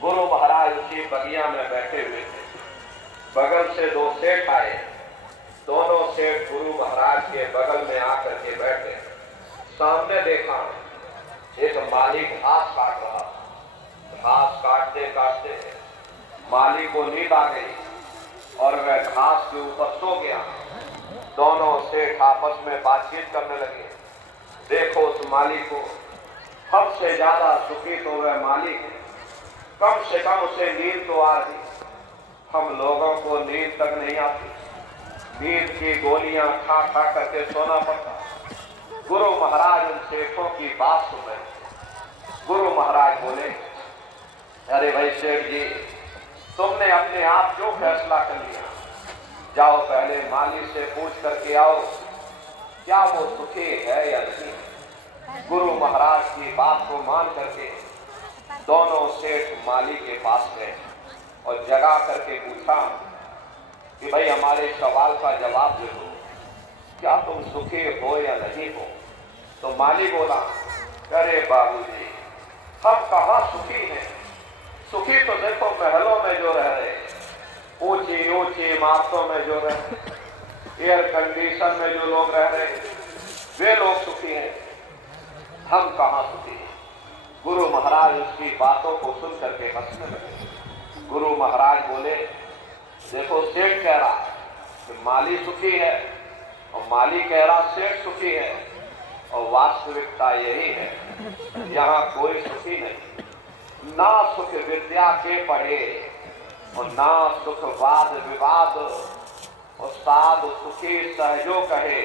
गुरु महाराज उसी बगिया में बैठे हुए थे। बगल से दो सेठ आए। दोनों सेठ गुरु महाराज के बगल में आकर के बैठे। सामने देखा एक माली घास काट रहा। घास काटते काटते माली को नींद आ गई और वह घास के ऊपर सो गया। दोनों सेठ आपस में बातचीत करने लगे। देखो उस माली को, सबसे ज्यादा सुखी तो वह माली है। कम से कम उसे नींद तो आ रही। हम लोगों को नींद तक नहीं आती। नींद की गोलियां खा खा करके सोना पड़ता। गुरु महाराज उन सेठों की बात सुन रहे थे। गुरु महाराज बोले, अरे भाई सेठ जी, तुमने अपने आप क्यों फैसला कर लिया? जाओ पहले माली से पूछ करके आओ क्या वो सुखी है या नहीं। गुरु महाराज की बात को मान करके दोनों सेठ माली के पास गए और जगा करके पूछा कि भाई हमारे सवाल का जवाब दे दो, क्या तुम सुखी हो या नहीं हो? तो माली बोला, अरे बाबूजी, हम कहाँ सुखी हैं? सुखी तो देखो महलों में जो रह रहे, ऊंची ऊंची इमारतों में जो रह रहे, एयर कंडीशन में जो लोग रह रहे, वे लोग सुखी हैं। हम कहाँ सुखी हैं? गुरु महाराज उसकी बातों को सुन करके हंसने लगे। गुरु महाराज बोले, देखो सेठ कह रहा कि माली सुखी है और माली कह रहा सेठ सुखी है, और वास्तविकता यही है, यहाँ कोई सुखी नहीं। ना सुख विद्या के पढ़े और ना सुख वाद विवाद, और साध सुखी सहजो कहे,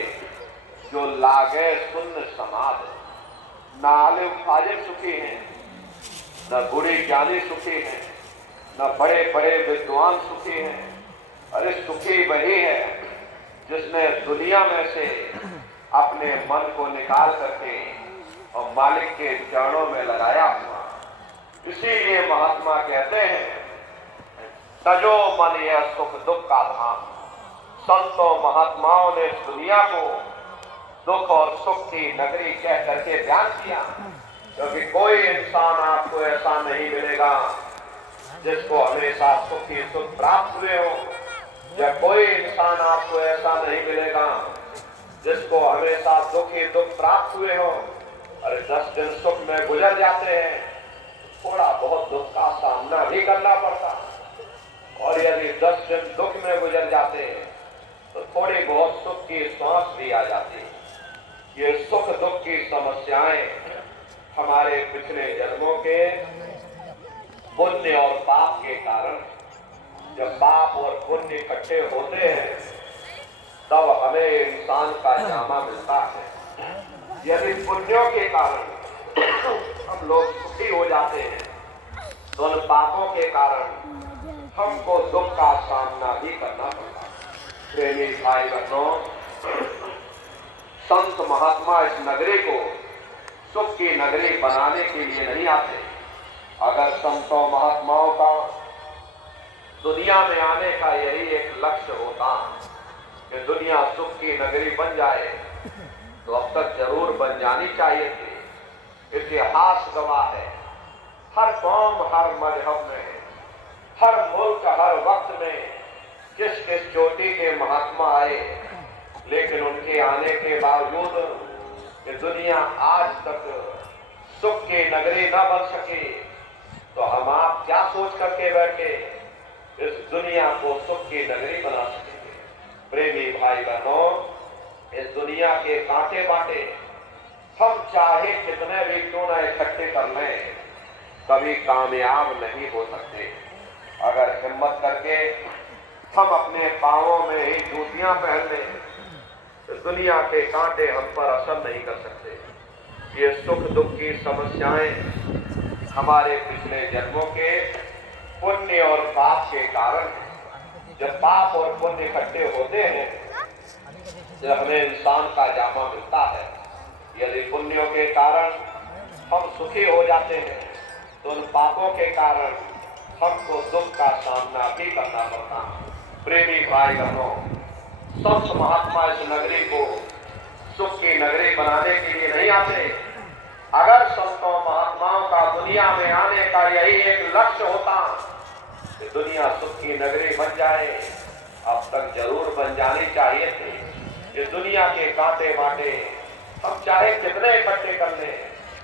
जो लागे सुन्न समाध। न आलिम फाजिल सुखी हैं, न बूढ़े ज्ञानी सुखी हैं, न बड़े बड़े विद्वान सुखी हैं। अरे सुखी वही है जिसने दुनिया में से अपने मन को निकाल करके और मालिक के चरणों में लगाया हुआ। इसीलिए महात्मा कहते हैं, तजो मन यह सुख दुख का धाम। संतों महात्माओं ने दुनिया को दुख और सुख की नगरी कह करके बयान किया, क्योंकि कोई इंसान आपको ऐसा नहीं मिलेगा जिसको हमेशा सुख ही सुख प्राप्त हुए हो, या कोई इंसान आपको ऐसा नहीं मिलेगा जिसको हमेशा दुख ही दुख प्राप्त हुए हो। अरे 10 दिन सुख में गुजर जाते हैं, थोड़ा बहुत दुख का सामना भी करना पड़ता, और यदि 10 दिन दुख में गुजर जाते हैं तो थोड़ी बहुत सुख की सांस भी आ जाती है। ये सुख दुख की समस्याएं हमारे पिछले जन्मों के पुण्य और पाप के कारण, जब पाप और पुण्य इकट्ठे होते हैं तब हमें इंसान का जामा मिलता है। यदि पुण्यों के कारण हम लोग सुखी हो जाते हैं तो उन पापों के कारण हमको दुख का सामना भी करना पड़ता है। प्रेमी भाई बहनों, संत महात्मा इस नगरी को सुख की नगरी बनाने के लिए नहीं आते। अगर संतों महात्माओं का दुनिया में आने का यही एक लक्ष्य होता कि दुनिया सुख की नगरी बन जाए, तो अब तक जरूर बन जानी चाहिए थी। इतिहास गवाह है, हर कौम हर मजहब में, हर मुल्क हर वक्त में किस किस चोटी के महात्मा आए, लेकिन उनके आने के बावजूद कि दुनिया आज तक सुख की नगरी न बन सके, तो हम आप क्या सोच करके बैठे इस दुनिया को सुख की नगरी बना सकेंगे? प्रेमी भाई बहनों, इस दुनिया के कांटे बांटे हम चाहे कितने भी क्यों न इकट्ठे कर लें, कभी कामयाब नहीं हो सकते। अगर हिम्मत करके हम अपने पांवों में ही जूतियां पहन लें तो दुनिया के कांटे हम पर असर नहीं कर सकते। ये सुख दुख की समस्याएं हमारे पिछले जन्मों के पुण्य और पाप के कारण है। जब पाप और पुण्य इकट्ठे होते हैं जब हमें इंसान का जामा मिलता है। यदि पुण्यों के कारण हम सुखी हो जाते हैं तो उन पापों के कारण हमको दुख का सामना भी करना पड़ता है। प्रेमी भाई बहनों, संत महात्मा इस नगरी को सुख की नगरी बनाने के लिए नहीं आते, अगर संतों महात्माओं का दुनिया में आने का यही एक लक्ष्य होता कि दुनिया सुख की नगरी बन जाए, अब तक जरूर बन जानी चाहिए थी। ये दुनिया के कांटे बांटे हम चाहे कितने इकट्ठे कर लें,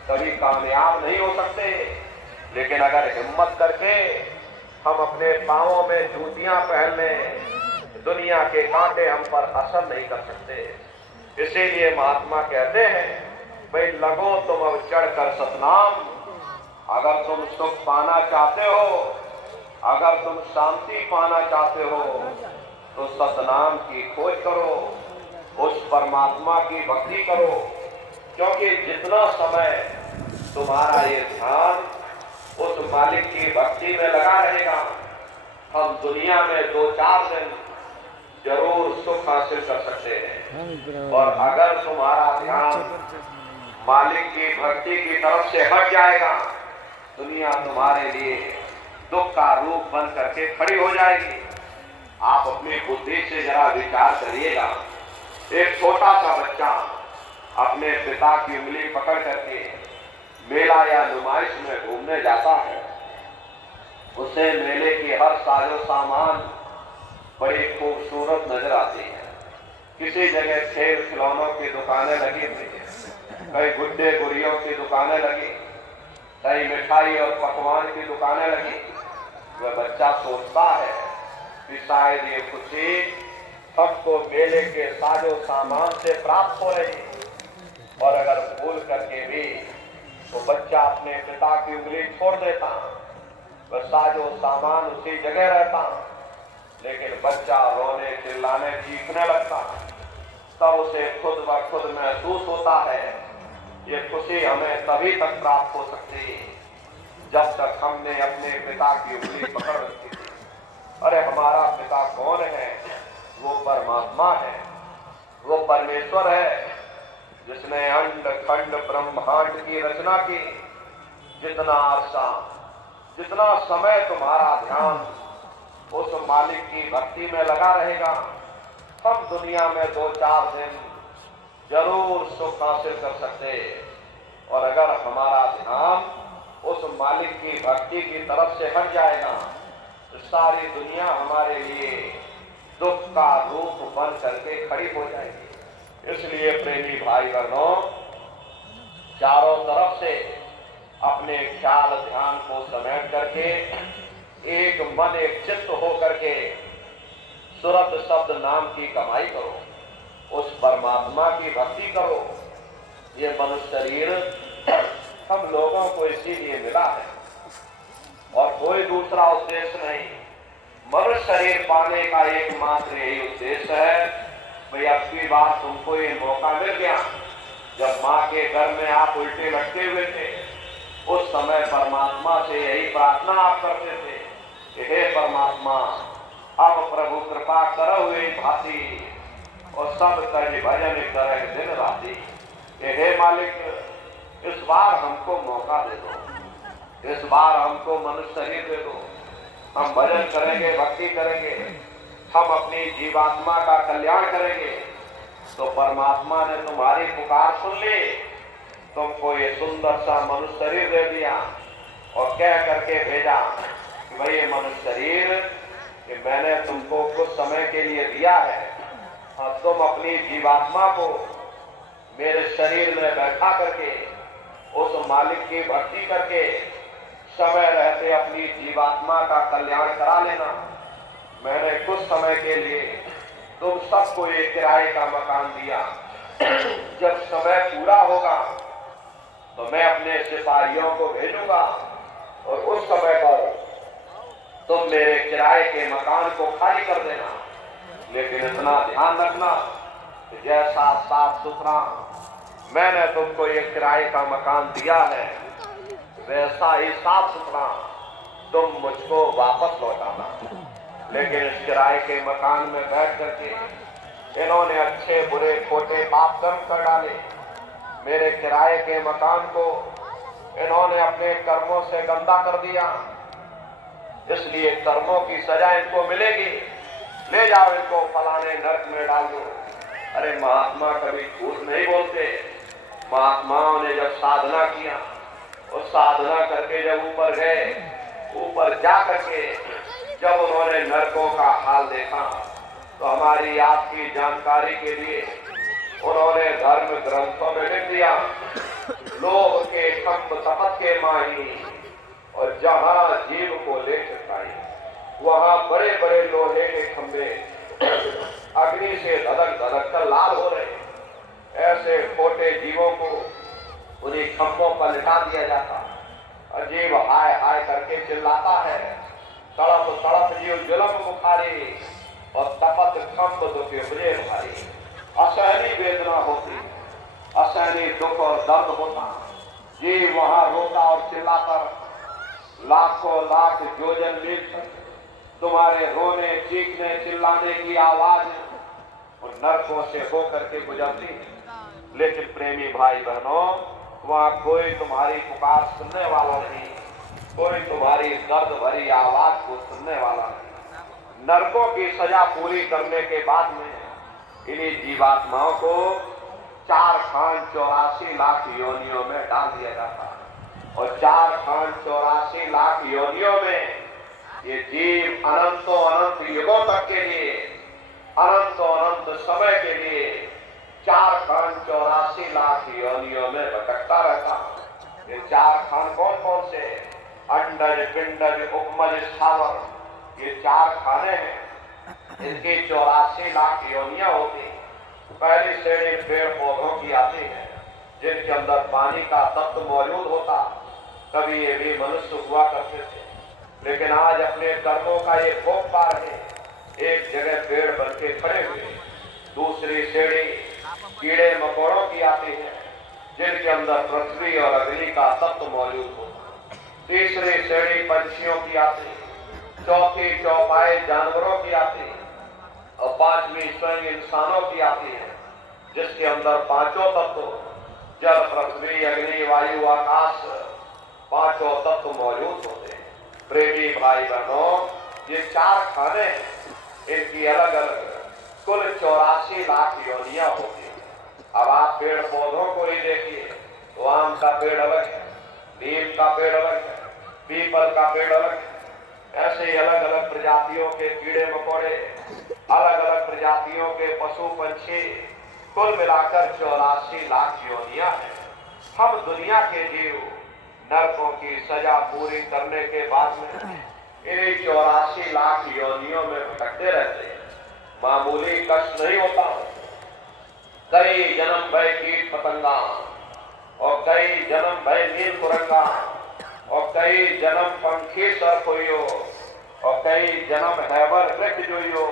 कभी कामयाब नहीं हो सकते। लेकिन अगर हिम्मत करके हम अपने पांवों में जूतियां पहन लें, दुनिया के कांटे हम पर असर नहीं कर सकते। इसीलिए महात्मा कहते हैं, भाई लगो तुम अब चढ़कर सतनाम। अगर तुम सुख पाना चाहते हो, अगर तुम शांति पाना चाहते हो, तो सतनाम की खोज करो, उस परमात्मा की भक्ति करो। क्योंकि जितना समय तुम्हारा ये ध्यान उस मालिक की भक्ति में लगा रहेगा, हम दुनिया में 2-4 दिन जरूर सुख हासिल कर सकते हैं। और अगर तुम्हारा ध्यान मालिक की भक्ति की तरफ से हट जाएगा, दुनिया तुम्हारे लिए दुख का रूप बन करके खड़ी हो जाएगी। आप अपनी बुद्धि से जरा विचार करिएगा। एक छोटा सा बच्चा अपने पिता की उंगली पकड़ करके मेला या नुमाइश में घूमने जाता है। उसे मेले की हर साजो सामान बड़ी खूबसूरत नजर आती है। किसी जगह खेल खिलौनों की दुकानें लगी हुई है, कई गुड्डे गुड़ियों की दुकानें लगी, कई मिठाई और पकवान की दुकानें लगी। वह बच्चा सोचता है कि शायद ये खुशी सबको मेले के साजो सामान से प्राप्त हो रही। और अगर भूल करके भी वो बच्चा अपने पिता की उंगली छोड़ देता, वह साजो सामान उसी जगह रहता, लेकिन बच्चा रोने चिल्लाने चीखने लगता। तब उसे खुद ब खुद महसूस होता है, ये खुशी हमें तभी तक प्राप्त हो सकती जब तक हमने अपने पिता की उंगली पकड़ रखी थी। अरे हमारा पिता कौन है? वो परमात्मा है, वो परमेश्वर है, जिसने अंड खंड ब्रह्मांड की रचना की। जितना अरसा, जितना समय तुम्हारा ध्यान उस मालिक की भक्ति में लगा रहेगा, हम दुनिया में 2-4 दिन जरूर सुख हासिल कर सकते। और अगर हमारा ध्यान उस मालिक की भक्ति की तरफ से हट जाएगा, तो सारी दुनिया हमारे लिए दुख का रूप बन करके खड़ी हो जाएगी। इसलिए प्रेमी भाई बहनों, चारों तरफ से अपने ख्याल ध्यान को समेट करके एक मन एक चित्त हो करके सुरत शब्द नाम की कमाई करो, उस परमात्मा की भक्ति करो। ये मनुष्य शरीर हम लोगों को इसीलिए मिला है और कोई दूसरा उद्देश्य नहीं। मनुष्य शरीर पाने का एकमात्र यही उद्देश्य है, भाई अब की बार तुमको ये मौका मिल गया। जब माँ के घर में आप उल्टे लटके हुए थे, उस समय परमात्मा से यही प्रार्थना आप करते थे कि हे परमात्मा, अब प्रभु कृपा करो हुए भांति और सब तज भजन करे दिन राति। हे मालिक, इस बार हमको मौका दे दो, इस बार हमको मनुष्य शरीर दे दो। हम भजन करेंगे, भक्ति करेंगे, हम अपनी जीवात्मा का कल्याण करेंगे। तो परमात्मा ने तुम्हारी पुकार सुन ली, तुमको ये सुंदर सा मनुष्य शरीर दे दिया और कह करके भेजा कि भाई ये मनुष्य शरीर कि मैंने तुमको कुछ समय के लिए दिया है, हाँ तुम अपनी जीवात्मा को मेरे शरीर में बैठा करके उस मालिक की भक्ति करके समय रहते अपनी जीवात्मा का कल्याण करा लेना। मैंने कुछ समय के लिए तुम सबको एक किराए का मकान दिया, जब समय पूरा होगा तो मैं अपने सिपाहियों को भेजूंगा और उस समय पर तुम मेरे किराए के मकान को खाली कर देना। लेकिन इतना ध्यान रखना कि जैसा साफ सुथरा मैंने तुमको ये किराए का मकान दिया है, वैसा ही साफ सुथरा तुम मुझको वापस लौटाना। लेकिन इस किराए के मकान में बैठ करके इन्होंने अच्छे बुरे खोटे पाप कर्म कर डाले। मेरे किराए के मकान को इन्होंने अपने कर्मों से गंदा कर दिया, इसलिए कर्मों की सजा इनको मिलेगी। ले जाओ इनको फलाने नरक में डाल दो। अरे महात्मा कभी झूठ नहीं बोलते, महात्माओं ने जब साधना किया और साधना करके जब ऊपर गए, ऊपर जा करके जब उन्होंने नरकों का हाल देखा, तो हमारी आपकी जानकारी के लिए उन्होंने धर्म ग्रंथों में लिख दिया, लोभ के खंभ तपत के माही, और जहां जीव को ले चुकाई वहां बड़े बड़े लोहे के खंभे अग्नि से धधक धधक कर लाल हो रहे। ऐसे छोटे जीवों को उन्हीं खंभों पर लिटा दिया जाता, अजीब हाय हाय करके चिल्लाता है, तड़प तड़प जीव जुलम बुखारी और तपत खंभ दुखे मुझे भारी। असहनीय वेदना होती, असहनीय दुख और दर्द होता, जीव वहां रोता और चिल्लाकर लाखों लाख योजन मील तक तुम्हारे रोने चीखने चिल्लाने की आवाज और नरकों से होकर के गुजरती है। लेकिन प्रेमी भाई बहनों, वहां कोई तुम्हारी पुकार सुनने वाला नहीं, कोई तुम्हारी दर्द भरी आवाज को सुनने वाला नहीं। नरकों की सजा पूरी करने के बाद में इन्हीं जीवात्माओं को 4 खान 84 लाख योनियों में डाल दिया जाता, और 4 खान 84 लाख योनियों में ये जीव अनंतों अनंत युगों तक के लिए, अनंतों अनंत समय के लिए 4 खान 84 लाख योनियों में भटकता रहता। ये 4 खान कौन कौन से? अंडज पिंडज उपमज स्थावर, ये 4 खाने हैं। इनकी 84 लाख योनियां होती। पहली श्रेणी पेड़ पौधों की आती है जिनके अंदर पानी का तत्व मौजूद होता। कभी ये भी मनुष्य हुआ करते थे, लेकिन आज अपने कर्मों का ये भोग पा रहे, एक जगह पेड़ बन के खड़े हुए। दूसरी श्रेणी कीड़े मकोड़ों की आती है जिनके अंदर पृथ्वी और अग्नि का तत्व मौजूद होता। तीसरी श्रेणी पंछियों की आती, चौथी चौपाई जानवरों की आती, और 5वीं स्वयं इंसानों की आती है जिसके अंदर 5 तत्व जल पृथ्वी अग्नि वायु आकाश 5 तत्व मौजूद होते हैं। प्रेमी भाई बहनों, ये 4 खाने हैं, इनकी अलग अलग कुल 84 लाख योनियां होती हैं। अब आप पेड़ पौधों को ही देखिए तो आम का पेड़ अलग है, नीम का पेड़ अलग है, पीपल का पेड़ अलग है। ऐसे ही अलग अलग प्रजातियों के कीड़े मकोड़े, अलग अलग प्रजातियों के पशु पंछी, कुल मिलाकर 84 लाख योनियां हैं। हम दुनिया के जीव नरकों की सजा पूरी करने के बाद में इन्हीं 84 लाख योनियों में भटकते रहते हैं। मामूली कष्ट नहीं होता। कई जन्म भय कीट पतंगा, और कई जन्म भय नील कुरंगा, और कई जन्म पंखी सरखोइयो, और कई जन्म हैबर वृक्ष जोइयो,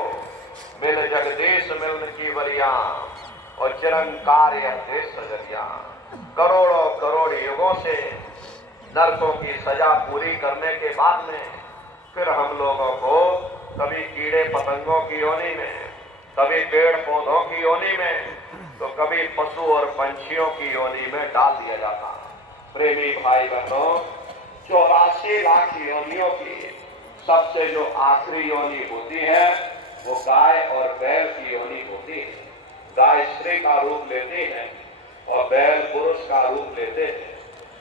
मिल जगदीश मिलन की वरिया, और चिरंकार यह देश सजरिया। करोड़ों करोड़ युगों से नरकों की सजा पूरी करने के बाद में फिर हम लोगों को कभी कीड़े पतंगों की योनि में, कभी पेड़ पौधों की योनि में, तो कभी पशु और पंछियों की योनि में डाल दिया जाता। प्रेमी भाई बहनों, 84 लाख योनियों की सबसे जो आखिरी योनि होती है वो गाय और बैल की योनि होती है। गाय स्त्री का रूप लेती है और बैल पुरुष का रूप लेते हैं।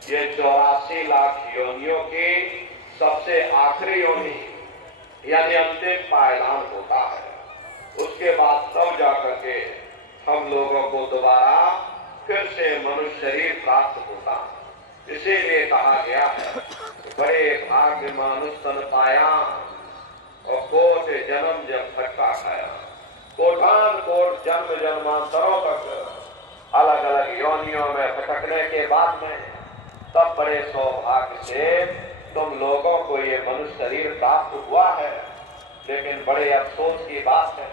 ये 84 लाख योनियों की सबसे आखिरी योनि यानी अंतिम पायदान होता है। उसके बाद तब जाकर के हम लोगों को दोबारा फिर से मनुष्य शरीर प्राप्त होता। इसीलिए कहा गया है बड़े भाग्य मानुष तन पाया और कोट जन्म जब फटका खाया। कोटान कोट जन्म जन्मांतरों तक अलग अलग योनियों में भटकने के बाद में तब बड़े सौभाग्य से तुम लोगों को ये मनुष्य शरीर प्राप्त हुआ है। लेकिन बड़े अफसोस की बात है,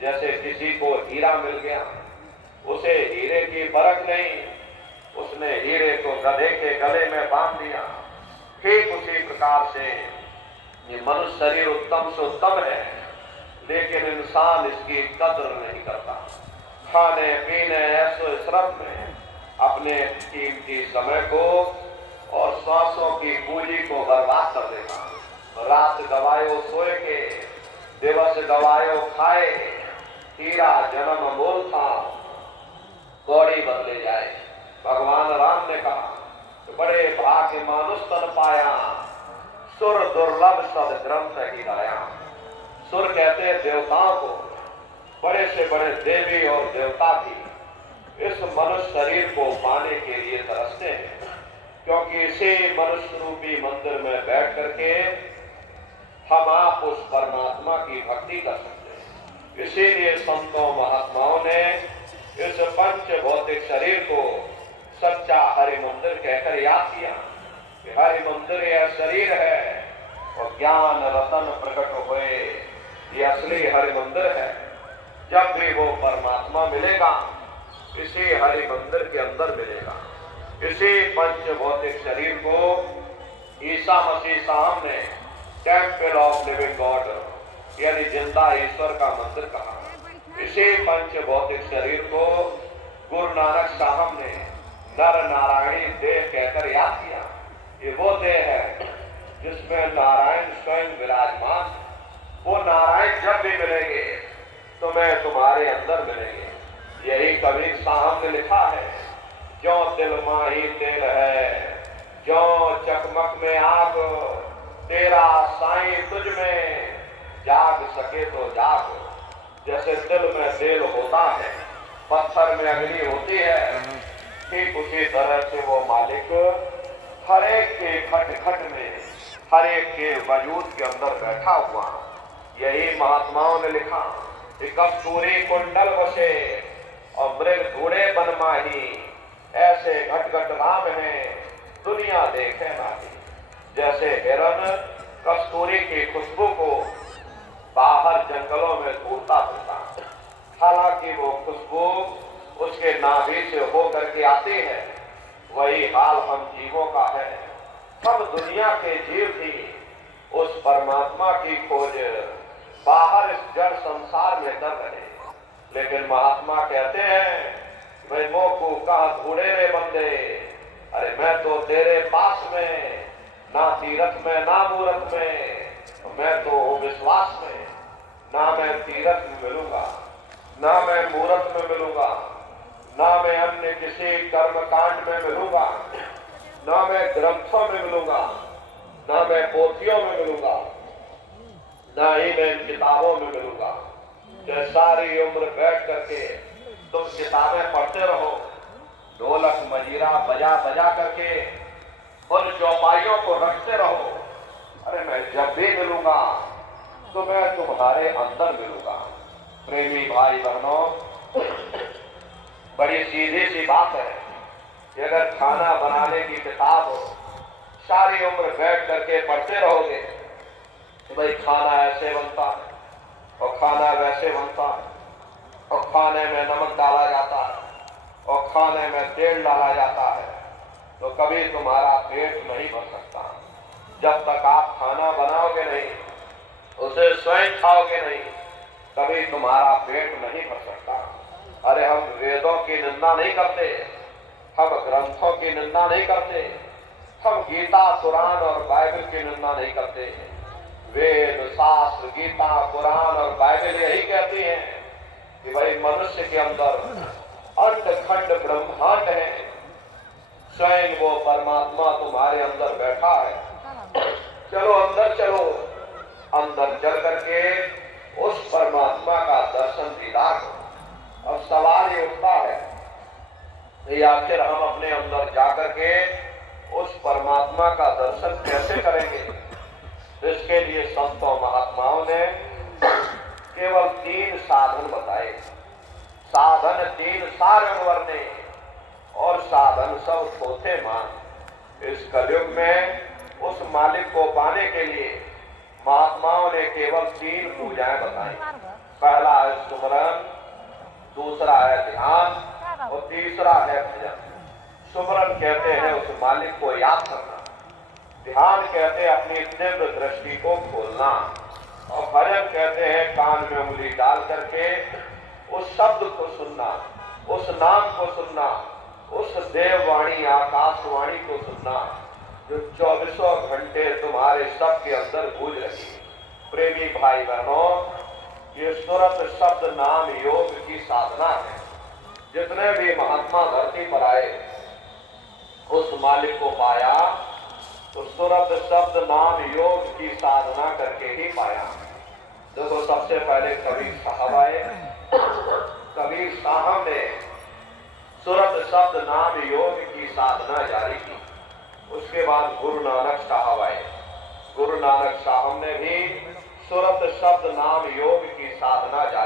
जैसे किसी को हीरा मिल गया, उसे हीरे की परख नहीं, उसने हीरे को गधे के गले में बांध दिया। ठीक उसी प्रकार से ये मनुष्य शरीर उत्तम से उत्तम है, लेकिन इंसान इसकी कद्र नहीं करता। खाने पीने ऐसो इशरत में अपने कीमती समय को और सांसों की पूंजी को बर्बाद कर देगा। रात गवायो सोए के, दिवस गवायो खाए, हीरा जन्म मोल था, कौड़ी बदले जाए। भगवान राम ने कहा कि बड़े भाग्य मानुष तन पाया, सुर दुर्लभ सद ग्रंथ ही लाया। सुर कहते हैं देवताओं को, बड़े से बड़े देवी और देवता भी इस मनुष्य शरीर को पाने के लिए तरसते हैं, क्योंकि इसी मनुष्य रूपी मंदिर में बैठ करके हम आप उस परमात्मा की भक्ति कर सकते हैं। इसीलिए संतों महात्माओं ने इस पंच भौतिक शरीर को सच्चा हरि मंदिर कहकर याद किया कि हरि मंदिर यह शरीर है और ज्ञान रतन प्रकट हुए, ये असली हरि मंदिर है। जब भी वो परमात्मा मिलेगा इसी हरि मंदिर के अंदर मिलेगा। इसी पंच भौतिक शरीर को ईसा मसीह साहब ने टेम्पल ऑफ लिविंग गॉड यानी जिंदा ईश्वर का मंदिर कहा। इसी पंच भौतिक शरीर को गुरु नानक साहब ने नर नारायणी देह कहकर याद किया। ये वो देह है जिसमें नारायण स्वयं विराजमान। वो नारायण जब भी मिलेंगे तो मैं तुम्हारे अंदर मिलेंगे। यही कबीर साहब ने लिखा है, जो दिल माही तेल है, जो चकमक में आग, तेरा साईं तुझ में जाग सके तो जाग। जैसे दिल में तेल होता है, पत्थर में अग्नि होती है, ठीक उसी तरह से वो मालिक हर एक के खट खट में, हर एक के वजूद के अंदर बैठा हुआ। यही महात्माओं ने लिखा कि कस्तूरी कुंडल बसे और मृग घोड़े बनमाही, ऐसे घट घट राम है दुनिया देखे नाही। जैसे हिरन कस्तूरी की खुशबू को बाहर जंगलों में ढूंढता फिरता, हालांकि वो खुशबू उसके नाभि से होकर के आती है, वही हाल हम जीवों का है। सब दुनिया के जीव भी उस परमात्मा की खोज बाहर इस जड़ संसार में कर रहे, लेकिन महात्मा कहते हैं भाई मोकू कहा ढूंढे रे बंदे, अरे मैं तो तेरे पास में, ना तीरथ में ना मूरत में, मैं तो विश्वास में। ना मैं तीरथ में मिलूंगा, ना मैं मूरत में मिलूंगा, ना मैं अन्य किसी कर्म कांड में मिलूंगा, ना मैं ग्रंथों में मिलूंगा, ना मैं पोथियों में मिलूंगा, ना ही मैं इन किताबों में मिलूंगा। जो सारी उम्र बैठ करके तुम किताबें पढ़ते रहो, ढोलक मजीरा बजा बजा करके उन चौपाइयों को रखते रहो, अरे मैं जब भी मिलूंगा तो मैं तुम्हारे अंदर मिलूंगा। प्रेमी भाई बहनों, बड़ी सीधी सी बात है कि अगर खाना बनाने की किताब सारी उम्र बैठ करके पढ़ते रहोगे तो भाई खाना ऐसे बनता है और खाना वैसे बनता है, और खाने में नमक डाला जाता है और खाने में तेल डाला जाता है, तो कभी तुम्हारा पेट नहीं भर सकता। जब तक आप खाना बनाओगे नहीं, उसे स्वयं खाओगे नहीं, कभी तुम्हारा पेट नहीं भर सकता। अरे हम वेदों की निंदा नहीं करते, हम ग्रंथों की निंदा नहीं करते, हम गीता कुरान और बाइबल की निंदा नहीं करते। वेद शास्त्र गीता कुरान और बाइबल यही कहती हैं कि भाई मनुष्य के अंदर अंडखंड ब्रह्मांड है, स्वयं वो परमात्मा तुम्हारे अंदर बैठा है। चलो अंदर चलो, अंदर चल करके उस परमात्मा का दर्शन दीदार करो। अब सवाल ये उठता है कि आखिर हम अपने अंदर जाकर के उस परमात्मा का दर्शन कैसे करेंगे? इसके लिए संतों महात्माओं ने केवल 3 साधन बताए। साधन 3 सारे वर्णे और साधन सब थोथे मान। इस कलयुग में उस मालिक को पाने के लिए महात्माओं ने केवल 3 पूजाएं बताई। पहला है सुमरन, दूसरा है ध्यान और तीसरा है भजन। सुमरन कहते हैं उस मालिक को याद करना, ध्यान कहते हैं अपनी दिव्य दृष्टि को खोलना, और भजन कहते हैं कान में उंगली डाल करके उस शब्द को सुनना, उस नाम को सुनना, उस देववाणी आकाशवाणी को सुनना जो 24 घंटे तुम्हारे सबके अंदर गूंज रही है। प्रेमी भाई बहनों, ये सुरत शब्द नाम योग की साधना है। जितने भी महात्मा धरती पर आए उस मालिक को पाया तो सूरत शब्द नाम योग की साधना करके ही पाया। देखो सबसे पहले कबीर साहब आए, कबीर साहब ने सूरत शब्द नाम योग की साधना जारी की। उसके बाद गुरु नानक साहब आए, गुरु नानक साहब ने भी सूरत शब्द नाम योग की साधना जारी